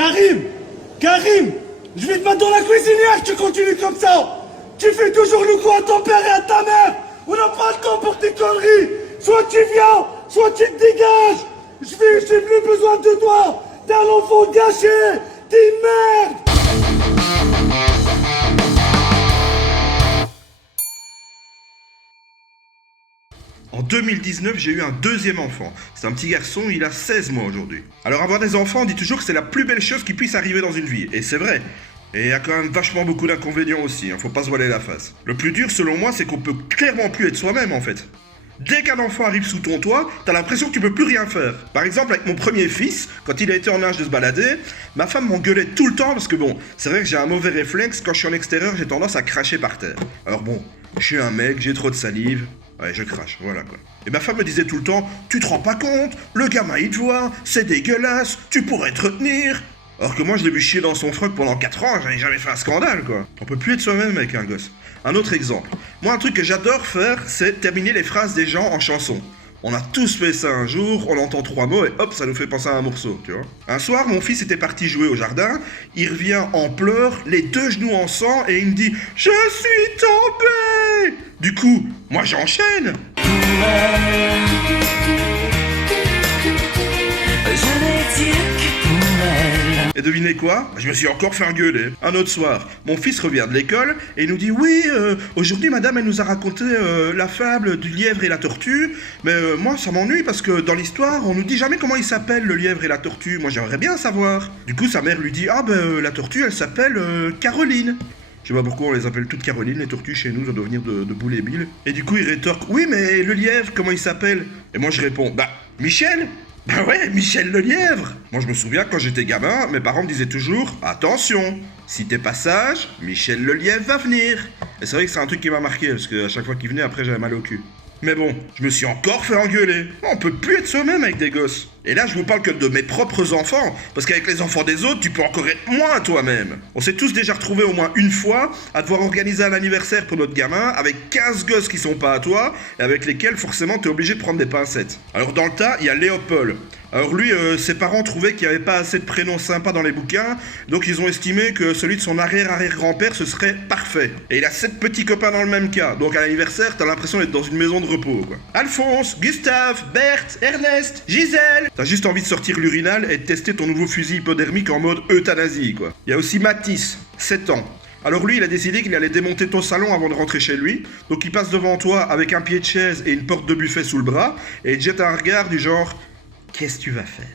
Karim! Karim! Je vais te mettre dans la cuisinière, tu continues comme ça! Tu fais toujours le coup à ton père et à ta mère! On n'a pas le temps pour tes conneries! Soit tu viens, soit tu te dégages! J'ai plus besoin de toi! T'es un enfant gâché! T'es une merde! En 2019, j'ai eu un deuxième enfant. C'est un petit garçon, il a 16 mois aujourd'hui. Alors avoir des enfants, on dit toujours que c'est la plus belle chose qui puisse arriver dans une vie. Et c'est vrai. Et il y a quand même vachement beaucoup d'inconvénients aussi, faut pas se voiler la face. Le plus dur selon moi, c'est qu'on peut clairement plus être soi-même en fait. Dès qu'un enfant arrive sous ton toit, t'as l'impression que tu peux plus rien faire. Par exemple, avec mon premier fils, quand il a été en âge de se balader, ma femme m'engueulait tout le temps parce que bon, c'est vrai que j'ai un mauvais réflexe, quand je suis en extérieur, j'ai tendance à cracher par terre. Alors bon, je suis un mec, j'ai trop de salive, ouais, je crache, voilà quoi. Et ma femme me disait tout le temps, tu te rends pas compte, le gamin il te voit, c'est dégueulasse, tu pourrais te retenir. Alors que moi je l'ai vu chier dans son froc pendant 4 ans, j'avais jamais fait un scandale quoi. On peut plus être soi-même avec un gosse. Un autre exemple. Moi un truc que j'adore faire, c'est terminer les phrases des gens en chanson. On a tous fait ça un jour, on entend 3 mots et hop, ça nous fait penser à un morceau, tu vois. Un soir, mon fils était parti jouer au jardin, il revient en pleurs, les 2 genoux en sang et il me dit « Je suis tombé !» Du coup, moi j'enchaîne. Je n'ai dit que pour elle. Et devinez quoi? Je me suis encore fait engueuler. Un autre soir, mon fils revient de l'école et il nous dit « Oui, aujourd'hui madame elle nous a raconté la fable du lièvre et la tortue, mais moi ça m'ennuie parce que dans l'histoire on nous dit jamais comment il s'appelle le lièvre et la tortue, moi j'aimerais bien savoir. » Du coup sa mère lui dit « Ah ben la tortue elle s'appelle Caroline. » Je sais pas pourquoi on les appelle toutes Caroline, les tortues chez nous, ça doit venir de Boule et Bill. Et du coup il rétorque « Oui mais le lièvre, comment il s'appelle ?» Et moi je réponds « Bah, Michel !» Bah ouais, Michel le lièvre. Moi je me souviens quand j'étais gamin, mes parents me disaient toujours « Attention, si t'es pas sage, Michel le lièvre va venir !» Et c'est vrai que c'est un truc qui m'a marqué, parce qu'à chaque fois qu'il venait, après j'avais mal au cul. Mais bon, je me suis encore fait engueuler. On peut plus être soi-même avec des gosses. Et là, je vous parle que de mes propres enfants, parce qu'avec les enfants des autres, tu peux encore être moins toi-même. On s'est tous déjà retrouvés au moins une fois à devoir organiser un anniversaire pour notre gamin avec 15 gosses qui sont pas à toi, et avec lesquels forcément t'es obligé de prendre des pincettes. Alors dans le tas, il y a Léopold. Alors lui, ses parents trouvaient qu'il n'y avait pas assez de prénoms sympas dans les bouquins, donc ils ont estimé que celui de son arrière-arrière-grand-père, ce serait parfait. Et il a 7 petits copains dans le même cas, donc à l'anniversaire, t'as l'impression d'être dans une maison de repos, quoi. Alphonse, Gustave, Berthe, Ernest, Gisèle. T'as juste envie de sortir l'urinal et de tester ton nouveau fusil hypodermique en mode euthanasie, quoi. Il y a aussi Mathis, 7 ans. Alors lui, il a décidé qu'il allait démonter ton salon avant de rentrer chez lui, donc il passe devant toi avec un pied de chaise et une porte de buffet sous le bras, et il te jette un regard du genre... Qu'est-ce que tu vas faire?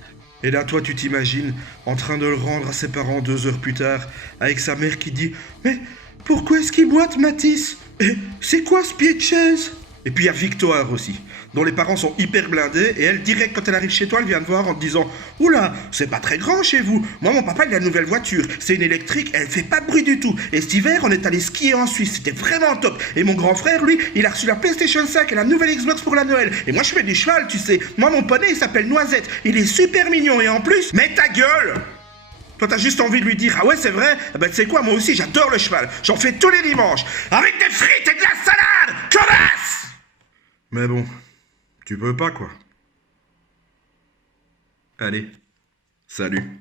Et là, toi, tu t'imagines en train de le rendre à ses parents 2 heures plus tard, avec sa mère qui dit « Mais pourquoi est-ce qu'il boite, Mathis? Et c'est quoi ce pied de chaise ?» Et puis il y a Victoire aussi, dont les parents sont hyper blindés, et elle, direct quand elle arrive chez toi, elle vient te voir en te disant « Oula, c'est pas très grand chez vous. Moi, mon papa, il a une nouvelle voiture. C'est une électrique, elle fait pas de bruit du tout. Et cet hiver, on est allé skier en Suisse, c'était vraiment top. Et mon grand frère, lui, il a reçu la PlayStation 5 et la nouvelle Xbox pour la Noël. Et moi, je fais du cheval, tu sais. Moi, mon poney, il s'appelle Noisette. Il est super mignon, et en plus, mets ta gueule !» Toi, t'as juste envie de lui dire « Ah ouais, c'est vrai? Ben, tu sais quoi, moi aussi, j'adore le cheval. J'en fais tous les dimanches. Avec des frites et de la salade! Connasse !» Mais bon, tu peux pas quoi. Allez, salut.